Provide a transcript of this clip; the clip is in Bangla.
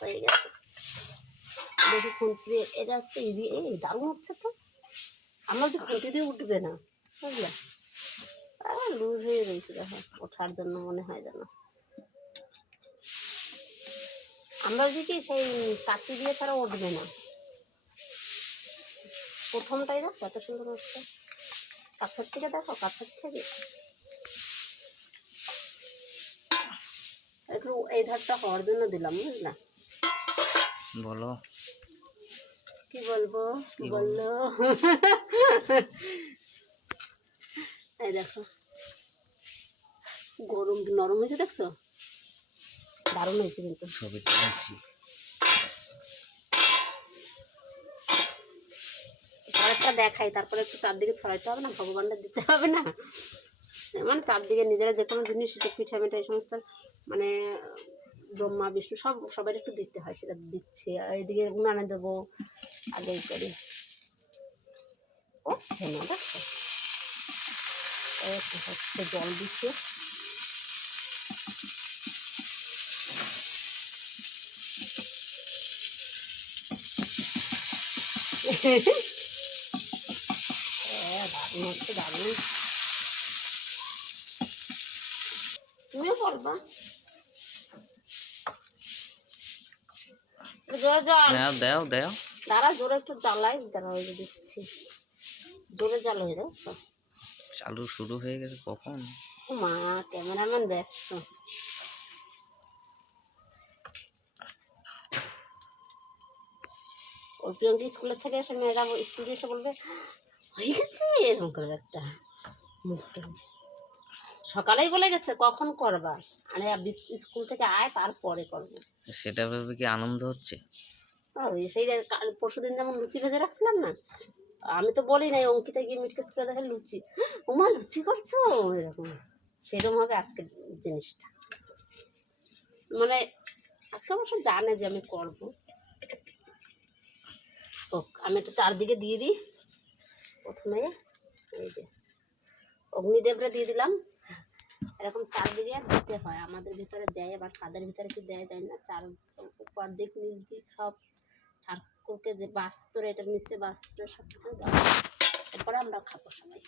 হয়ে গেছে। দেখি খুন্তি দিয়ে এটা হচ্ছে এই দারুণ হচ্ছে তো। আমরা যে খুন্তি দিয়ে উঠবে না, বুঝলে? লুজ হয়ে রয়েছে, দেখো ওঠার জন্য মনে হয় যেন। আমরা যে কি সেই কাঁচি দিয়ে ছাড়া উঠবে না। প্রথমটাই দেখো কত সুন্দর হচ্ছে, কাছের থেকে দেখো, কাছের থেকে একটু এই ধারটা হওয়ার জন্য দিলাম, বুঝলা? বলো কি বলবো, কি বললো। এই দেখো গরম নরম হয়েছে, দেখছো? দারুণ হয়েছে কিন্তু। ছবি তুলছি, একটা দেখাই, তারপরে একটু চারদিকে ছড়াইতে হবে না, ভগবানটা দিতে হবে না, মানে চারদিকে নিজেরা যে কোনো জিনিস, সেটা পিঠা মিঠা এই সমস্ত, মানে ব্রহ্মা বিষ্ণু সবাই একটু দিতে হয়, সেটা দিচ্ছি। আর এইদিকে উনানে দেবো, আগেই করি। ও না দেখো, হচ্ছে জল দিচ্ছে। দারুণ হচ্ছে, দারুণ। তুমিও বলবা জোরে জল দাও দাও, দাঁড়া, জোরে একটু জ্বালাই, দাঁড়া ওই যে দিচ্ছি, জোরে জ্বাল হয়ে দাও। চালু শুরু হয়ে গেছে কখন? মা ক্যামেরাম্যান ব্যস্ত। ওর প্রিয়ঙ্কি স্কুলের থেকে এসে মেয়েরা স্কুল এসে বলবে হয়ে গেছে, এরকম করে একটা মুখটা সকালেই বলে গেছে কখন করবা, আরে স্কুল থেকে আয় তারপরে করবো। সেটা ভেবে কি আনন্দ হচ্ছে? ওই সেই পরশু দিন যেমন লুচি ভেজে রাখছিলাম না, আমি তো বলি নাই, অঙ্কিতা গিয়ে মিটকেস করে দেখে লুচি, ওমা লুচি করছো, এরকম সেরকম হবে আজকের জিনিসটা। মানে আজকে অবশ্য জানে যে আমি করবো। তো আমি একটু চারদিকে দিয়ে দিই। প্রথমে এই যে অগ্নিদেবরে দিয়ে দিলাম, এরকম চারদিকে দিতে হয়, আমাদের ভিতরে দেয়, আবার ছাদের ভিতরে কি দেয়া যায় না, চার উপর দিক নিচ দিক সব ঠাকুরকে যে বাস্ত্র, এটার নিচে বাস্ত্র সব কিছু দেওয়া, এরপরে আমরা খাবো সবাই।